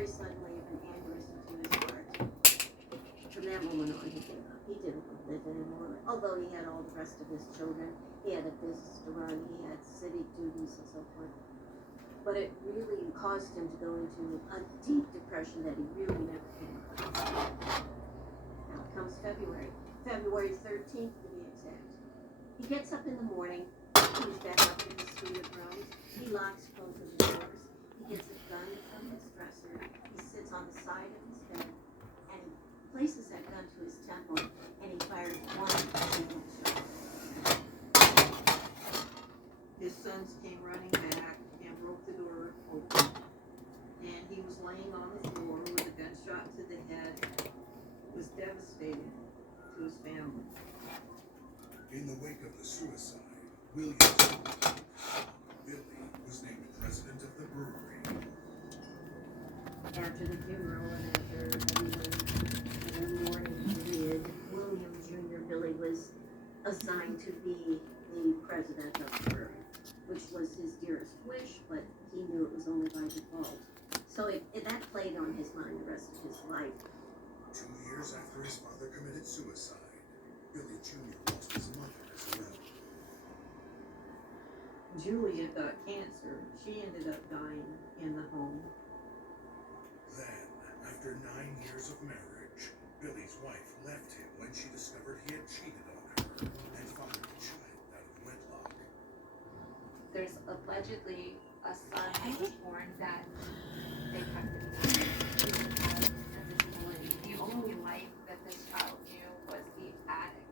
very suddenly of an aneurysm to his heart. From that moment on, he gave up. He didn't live anymore. Although he had all the rest of his children, he had a business to run, he had civic duties and so forth. But it really caused him to go into a deep depression that he really never came out of. Now comes February 13th to be exact. He gets up in the morning, he's back up in the suite of rooms, he locks both of the doors, he gets a gun from his dresser, he sits on the side of his bed, and he places that gun to his temple, and he fires one single shot. His sons came running back and broke the door open, and he was laying on the floor with a gunshot to the head. It was devastating to his family. In the wake of the suicide, Billy was named president of the brewery. After the funeral and after the mourning period, William Jr. Billy was assigned to be the president of the brewery, which was his dearest wish, but he knew it was only by default. So that played on his mind the rest of his life. 2 years after his father committed suicide, Billy Jr. lost his mother as well. Julia got cancer. She ended up dying in the home. Then, after 9 years of marriage, Billy's wife left him when she discovered he had cheated on her and fathered a child out of wedlock. There's allegedly a son that was born that they kept inside. The only life that this child knew was the attic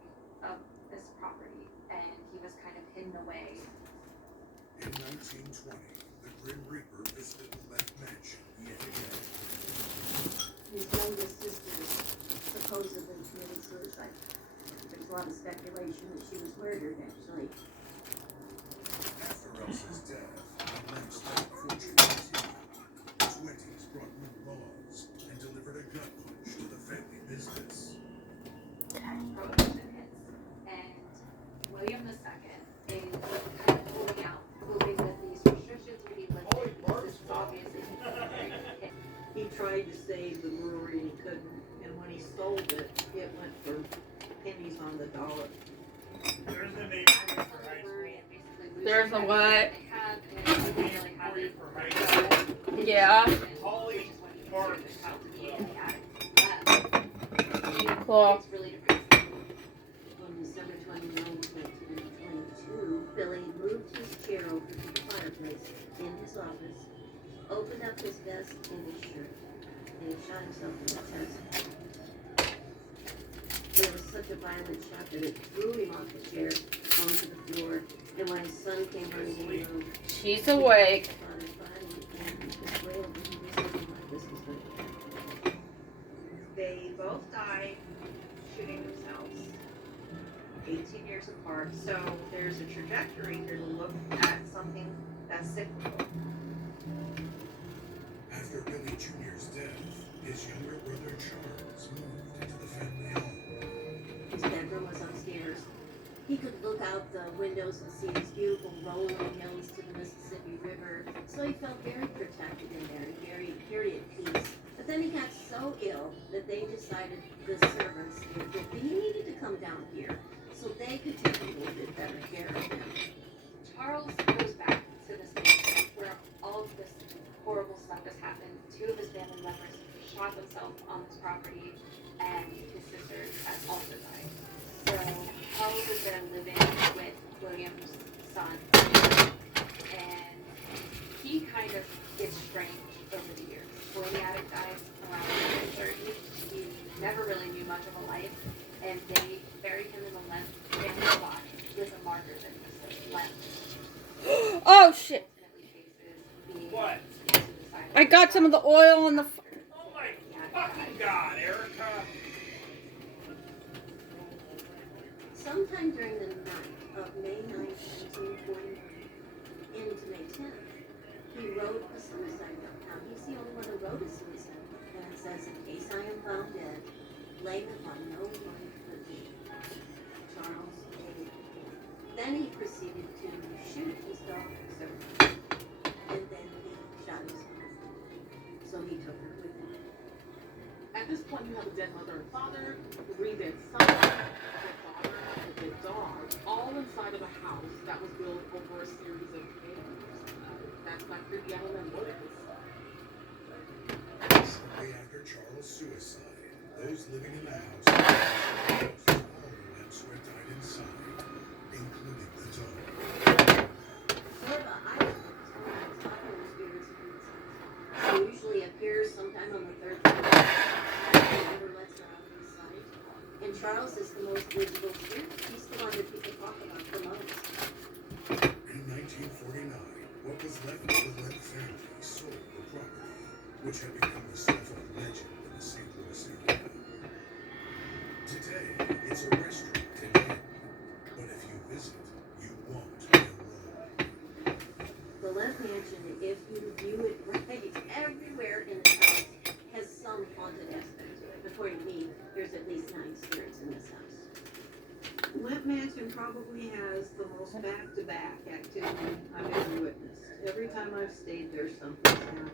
of this property, and he was kind of hidden away. In 1920, the Grim Reaper visited the left mansion yet again. His youngest sister supposedly committed suicide. There's a lot of speculation that she was murdered, actually. After Elsa's death, a landslide fortune continued. The 20s brought new laws and delivered a gut punch to the family business. Prohibition hits, and William II is kind of moving out, moving with these restrictions to be lifted. This is obviously hit. He tried to save the brewery and he couldn't, and when he sold it, it went for pennies on the dollar. There's the name for high school. There's a what? For high school. Yeah. Holly Parks. Cool. It's really depressing. On December 29, 1922, Billy moved his chair over to the fireplace in his office, opened up his vest and his shirt, and he shot himself in the chest. There was such a violent shock that it threw him off the chair onto the floor, and when his son came running in the room, She's awake. father's body, and he wailed and he was something like this was going to happen. They both died shooting themselves 18 years apart. So there's a trajectory here to look at something that's cyclical. After Billy Jr.'s death, his younger brother Charles moved into the family home. His bedroom was upstairs. He could look out the windows and see these beautiful rolling hills to the Mississippi River, so he felt very protected in there and very at peace. But then he got so ill that they decided, the servants, that he needed to come down here so they could take a little bit better care of him. Charles goes back to this neighborhood where all of this horrible stuff has happened. 2 of his family members shot themselves on this property, and his sister has also died. So Charles is there living with William's son, and he kind of gets strange over the years. William died around 30. He never really knew much of a life, and they buried him in the family plot with a marker that he left. Oh shit! What? I got some of the oil in the. Oh my fucking God, Erica. Sometime during the night of May 9, 1949, into May 10th, he wrote a suicide note. Now, he's the only one who wrote a suicide note, and it says, "In case I am found dead, blame it on no one but me, Charles A." Then he proceeded to shoot his daughter, and then he shot himself. So he took her with At this point, you have a dead mother and father, 3 dead sons, a dead daughter, a dead dog, all inside of a house that was built over a series of years. That's not creepy, I don't know what it is. Shortly after Charles' suicide, those living in the house lost all the lamps who had died inside, including the dog. Sort of, I was talking to spirits of inside. He usually appears sometime on the third floor. He never lets her out of his sight. And Charles is the most visible spirit. He's the one that people talk about the most. In 1949, what was left of the Lent family sold the property, which had become the cell-phone legend in the St. Louis area. Today, it's a restaurant and inn, but if you visit, you won't be alone. The Left Mansion, if you view it right, everywhere in the house has some haunted aspect to it. According to me, there's at least 9 spirits in this house. Limp Mansion probably has the most back-to-back activity I've ever witnessed. Every time I've stayed there, something's happened.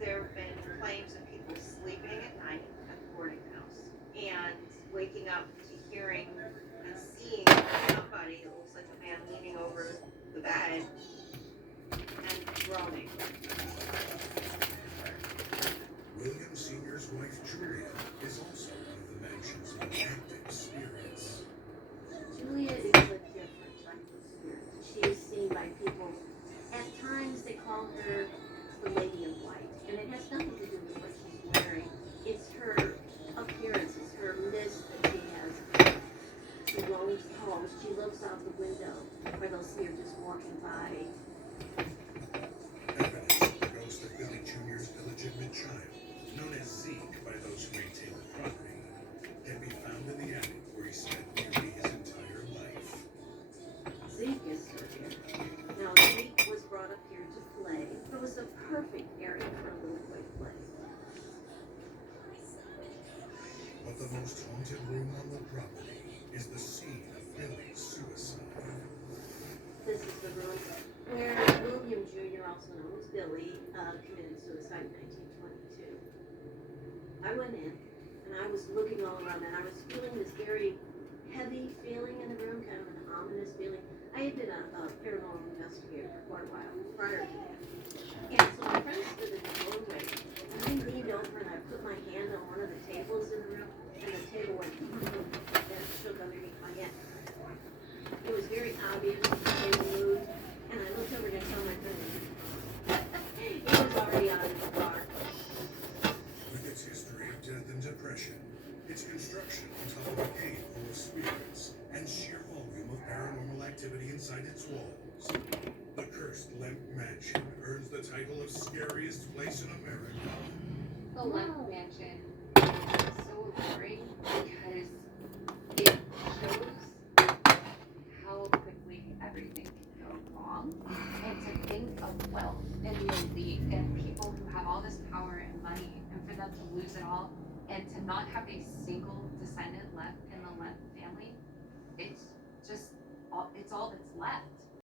There have been claims of people sleeping at night at the boarding house and waking up to hearing and seeing somebody that looks like a man leaning over the bed and groaning. William Sr.'s wife, Julia, is also one of the mansion's active spirits. Julia is a different type of spirit. She is seen by people. At times, they call her the Lady in White, and it has nothing to do with what she's wearing. It's her appearance, it's her mist that she has. She roams home. She looks out the window, or they'll see her just walking by. Evidence of the ghost of Billy Jr.'s illegitimate child, known as Zeke by those who maintain the property, can be found in the attic where he spent nearly his entire life. Zeke is still here. Now, Zeke was brought up here to play. It was a perfect area for a little boy to play. But the most haunted room on the property is the scene of Billy's suicide. This is the room where William Jr., also known as Billy, committed suicide in 1922. I went in, and I was looking all around, and I was feeling this very heavy feeling in the room, kind of an ominous feeling. I had been a paranormal investigator for quite a while prior to that. And so my friend stood in the doorway, and I leaned over and I put my hand on one of the tables in the room, and the table went and it shook underneath my hand. It was very obvious that the table moved, and I looked over to tell my friend. He was already out in the car. With its history of death and depression, its construction on top of a cave full of spirits, and sheer volume of paranormal activity inside its walls, the cursed Lemp Mansion earns the title of scariest place in America. The Lemp Mansion is so alluring because it shows how quickly everything can go wrong. And to think of wealth and the elite and people who have all this power and money, and for them to lose it all and to not have a single descendant left in the Lemp family, it's just it's all that's left.